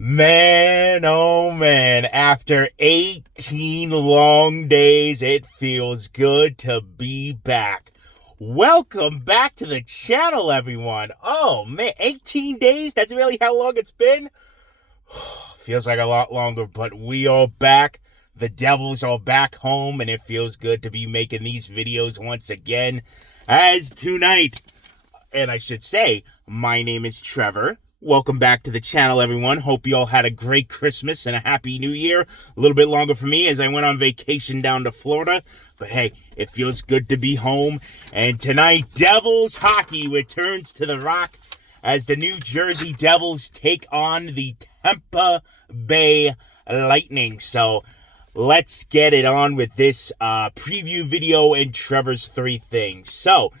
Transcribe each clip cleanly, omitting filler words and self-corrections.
Man, oh man, after 18 long days, it feels good to be back. Welcome back to the channel, everyone. Oh man, 18 days? That's really how long it's been? Feels like a lot longer, but we are back. The Devils are back home, and it feels good to be making these videos once again. As tonight, and I should say, my name is Trevor. Welcome back to the channel, everyone. Hope you all had a great Christmas and a happy new year. A little bit longer for me as I went on vacation down to Florida. But hey, it feels good to be home. And tonight, Devils hockey returns to the Rock as the New Jersey Devils take on the Tampa Bay Lightning. So let's get it on with this preview video and Trevor's three things. So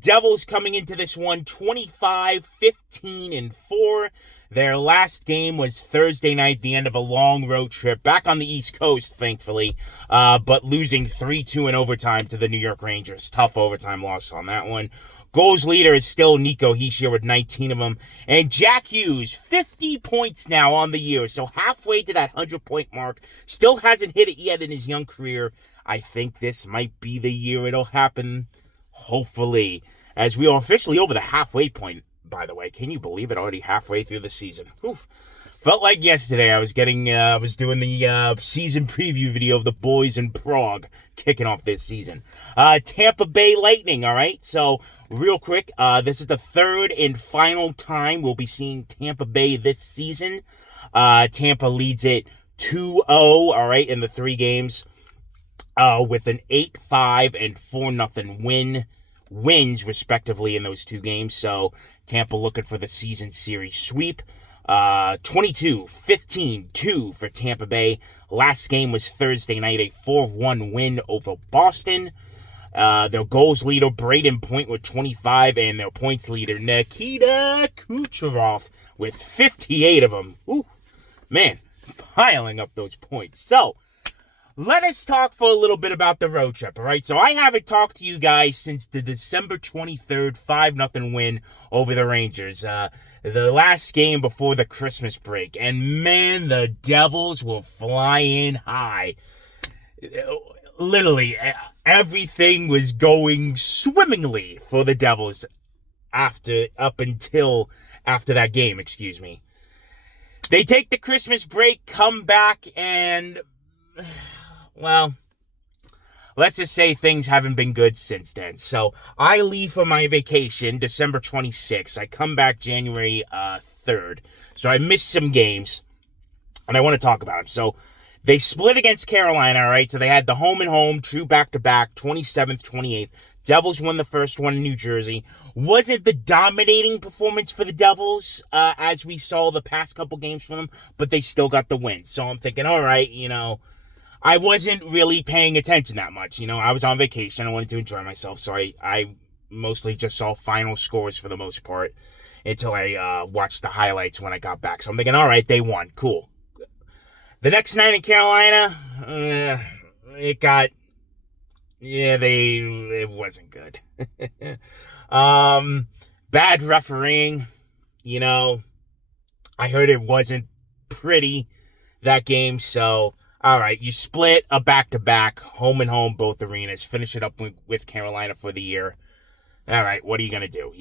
Devils coming into this one 25-15-4. Their last game was Thursday night, the end of a long road trip back on the East Coast, thankfully, but losing 3-2 in overtime to the New York Rangers. Tough overtime loss on that one. Goals leader is still Nico Hischier with 19 of them. And Jack Hughes, 50 points now on the year, so halfway to that 100-point mark. Still hasn't hit it yet in his young career. I think this might be the year it'll happen. Hopefully, as we are officially over the halfway point, by the way. Can you believe it? Already halfway through the season. Oof. Felt like yesterday I was doing the season preview video of the boys in Prague kicking off this season. Tampa Bay Lightning, all right? So, real quick, this is the third and final time we'll be seeing Tampa Bay this season. Tampa leads it 2-0, all right, in the three games. With an 8-5 and 4-0 wins, respectively, in those two games. So, Tampa looking for the season series sweep. 22-15-2 for Tampa Bay. Last game was Thursday night, a 4-1 win over Boston. Their goals leader, Braden Point, with 25, and their points leader, Nikita Kucherov, with 58 of them. Ooh, man, piling up those points. So, let us talk for a little bit about the road trip, all right? So I haven't talked to you guys since the December 23rd 5-0 win over the Rangers, the last game before the Christmas break. And man, the Devils were flying high. Literally, everything was going swimmingly for the Devils up until after that game, excuse me. They take the Christmas break, come back, and well, let's just say things haven't been good since then. So I leave for my vacation December 26th. I come back January 3rd. So I missed some games, and I want to talk about them. So they split against Carolina, all right? So they had the home and home, true back-to-back, 27th, 28th. Devils won the first one in New Jersey. Wasn't the dominating performance for the Devils as we saw the past couple games from them, but they still got the win. So I'm thinking, all right, I wasn't really paying attention that much. I was on vacation. I wanted to enjoy myself, so I mostly just saw final scores for the most part until I watched the highlights when I got back. So I'm thinking, all right, they won. Cool. The next night in Carolina, it wasn't good. Bad refereeing, I heard it wasn't pretty, that game, so all right, you split a back-to-back, home and home, both arenas. Finish it up with Carolina for the year. All right, what are you going to do,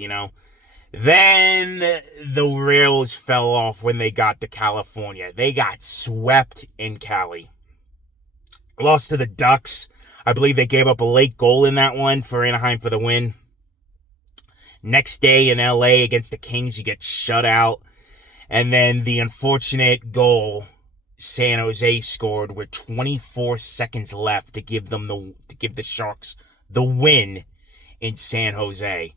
Then the rails fell off when they got to California. They got swept in Cali. Lost to the Ducks. I believe they gave up a late goal in that one for Anaheim for the win. Next day in LA against the Kings, you get shut out. And then the unfortunate goal San Jose scored with 24 seconds left to give the Sharks the win in San Jose.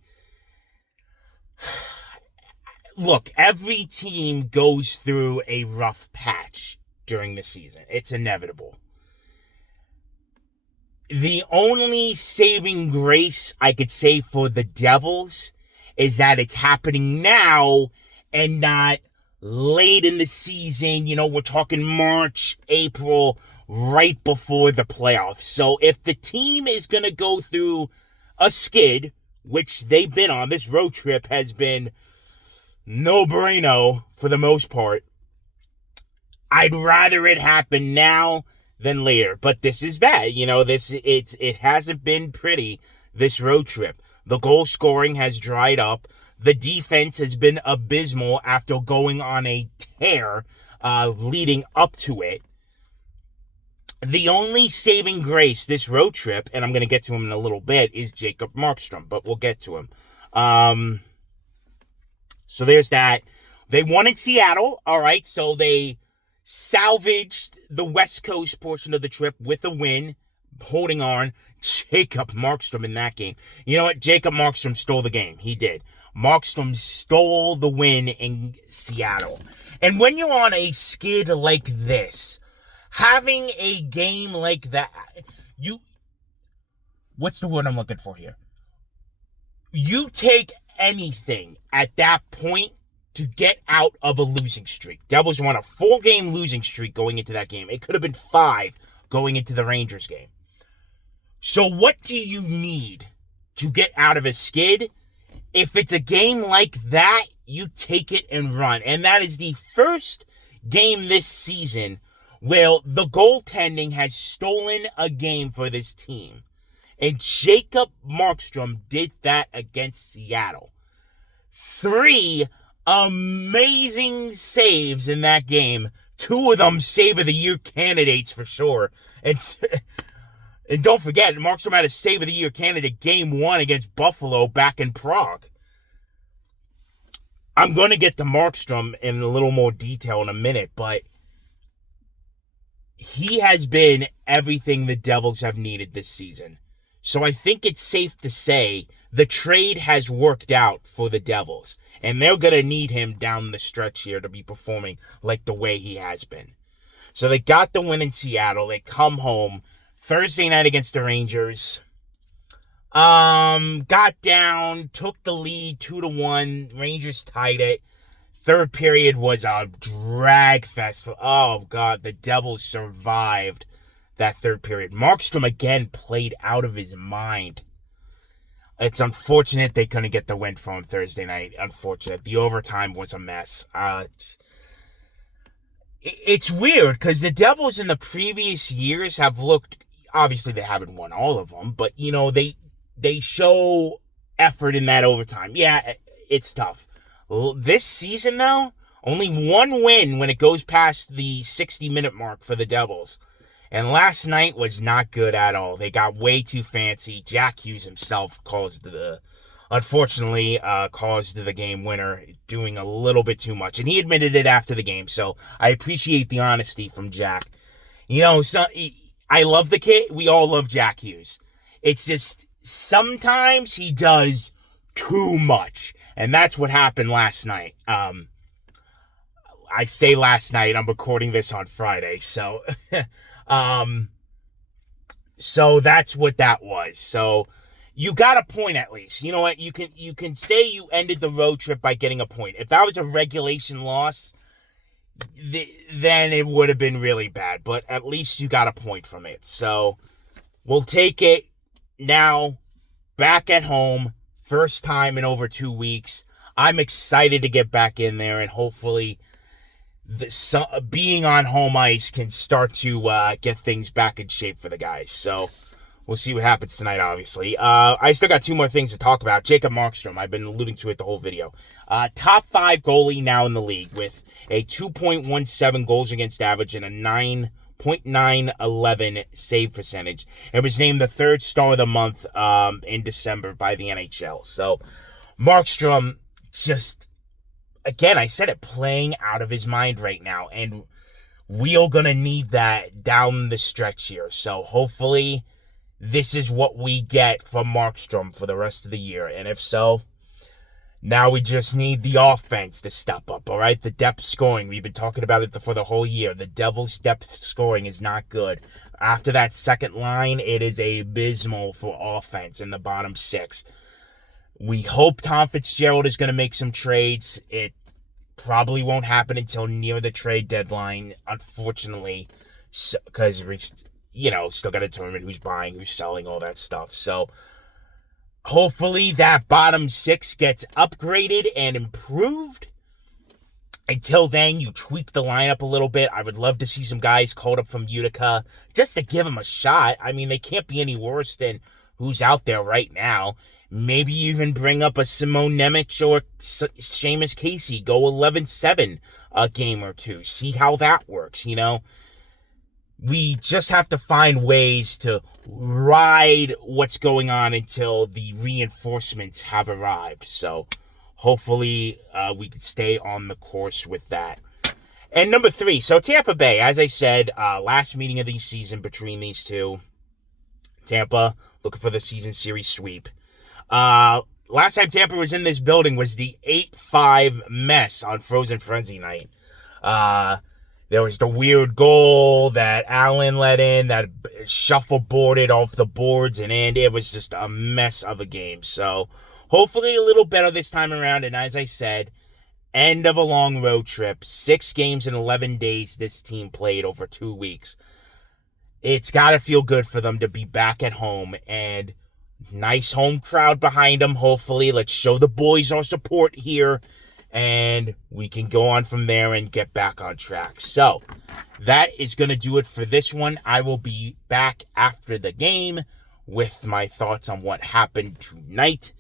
Look, every team goes through a rough patch during the season. It's inevitable. The only saving grace I could say for the Devils is that it's happening now and not late in the season. We're talking March, April, right before the playoffs. So if the team is going to go through a skid, which they've been on, this road trip has been no bueno for the most part, I'd rather it happen now than later. But this is bad. It hasn't been pretty, this road trip. The goal scoring has dried up. The defense has been abysmal after going on a tear leading up to it. The only saving grace this road trip, and I'm going to get to him in a little bit, is Jacob Markstrom, but we'll get to him. So there's that. They won in Seattle, all right, so they salvaged the West Coast portion of the trip with a win, holding on. Jacob Markstrom in that game. You know what? Jacob Markstrom stole the game. He did. Markstrom stole the win in Seattle. And when you're on a skid like this, having a game like that, what's the word I'm looking for here? You take anything at that point to get out of a losing streak. Devils were on a 4-game losing streak going into that game. It could have been 5 going into the Rangers game. So what do you need to get out of a skid? If it's a game like that, you take it and run. And that is the first game this season where the goaltending has stolen a game for this team. And Jacob Markstrom did that against Seattle. 3 amazing saves in that game. 2 of them Save of the Year candidates for sure. And don't forget, Markstrom had a Save of the Year candidate game 1 against Buffalo back in Prague. I'm going to get to Markstrom in a little more detail in a minute, but he has been everything the Devils have needed this season. So I think it's safe to say the trade has worked out for the Devils, and they're going to need him down the stretch here to be performing like the way he has been. So they got the win in Seattle. They come home Thursday night against the Rangers. Got down, took the lead 2-1. Rangers tied it. Third period was a drag fest. Oh, God, the Devils survived that third period. Markstrom again played out of his mind. It's unfortunate they couldn't get the win for him Thursday night. Unfortunate. The overtime was a mess. It's weird because the Devils in the previous years have looked, obviously they haven't won all of them, but, they show effort in that overtime. Yeah, it's tough. This season, though, only 1 win when it goes past the 60-minute mark for the Devils. And last night was not good at all. They got way too fancy. Jack Hughes himself unfortunately caused the game winner, doing a little bit too much. And he admitted it after the game, so I appreciate the honesty from Jack. I love the kid. We all love Jack Hughes. It's just sometimes he does too much. And that's what happened last night. I say last night, I'm recording this on Friday, so so that's what that was. So you got a point at least. You know what? You can say you ended the road trip by getting a point. If that was a regulation loss, then it would have been really bad. But at least you got a point from it. So we'll take it now. Back at home. First time in over 2 weeks. I'm excited to get back in there and hopefully being on home ice can start to get things back in shape for the guys. So we'll see what happens tonight, obviously. I still got 2 more things to talk about. Jacob Markstrom, I've been alluding to it the whole video. Top 5 goalie now in the league with a 2.17 goals against average and a 9.911 save percentage. It was named the 3rd star of the month in December by the NHL. So Markstrom just, again, I said it, playing out of his mind right now. And we are going to need that down the stretch here. So hopefully this is what we get from Markstrom for the rest of the year. And if so, now we just need the offense to step up, all right? The depth scoring, we've been talking about it for the whole year. The Devils' depth scoring is not good. After that second line, it is abysmal for offense in the bottom 6. We hope Tom Fitzgerald is going to make some trades. It probably won't happen until near the trade deadline, unfortunately, because we, still got to determine who's buying, who's selling, all that stuff. So hopefully that bottom 6 gets upgraded and improved. Until then, you tweak the lineup a little bit. I would love to see some guys called up from Utica just to give them a shot. I mean, they can't be any worse than who's out there right now. Maybe even bring up a Simone Nemec or Seamus Casey. Go 11-7 a game or two. See how that works, you know? We just have to find ways to ride what's going on until the reinforcements have arrived. So hopefully we can stay on the course with that. And number 3, so Tampa Bay, as I said, last meeting of the season between these two. Tampa looking for the season series sweep. Last time Tampa was in this building was the 8-5 mess on Frozen Frenzy night. There was the weird goal that Allen let in that shuffleboarded off the boards and in. It was just a mess of a game. So hopefully a little better this time around. And as I said, end of a long road trip. 6 games in 11 days this team played over 2 weeks. It's got to feel good for them to be back at home and nice home crowd behind them, hopefully. Let's show the boys our support here, and we can go on from there and get back on track. So that is going to do it for this one. I will be back after the game with my thoughts on what happened tonight.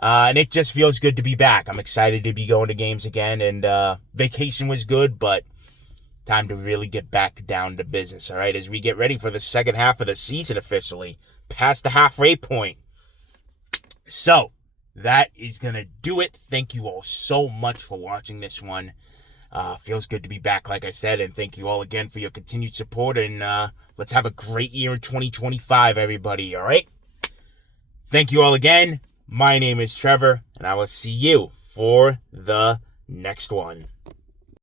And it just feels good to be back. I'm excited to be going to games again, and vacation was good, but time to really get back down to business, all right, as we get ready for the second half of the season officially, past the halfway point. So that is going to do it. Thank you all so much for watching this one. Feels good to be back, like I said, and thank you all again for your continued support, and let's have a great year in 2025, everybody, all right? Thank you all again. My name is Trevor, and I will see you for the next one.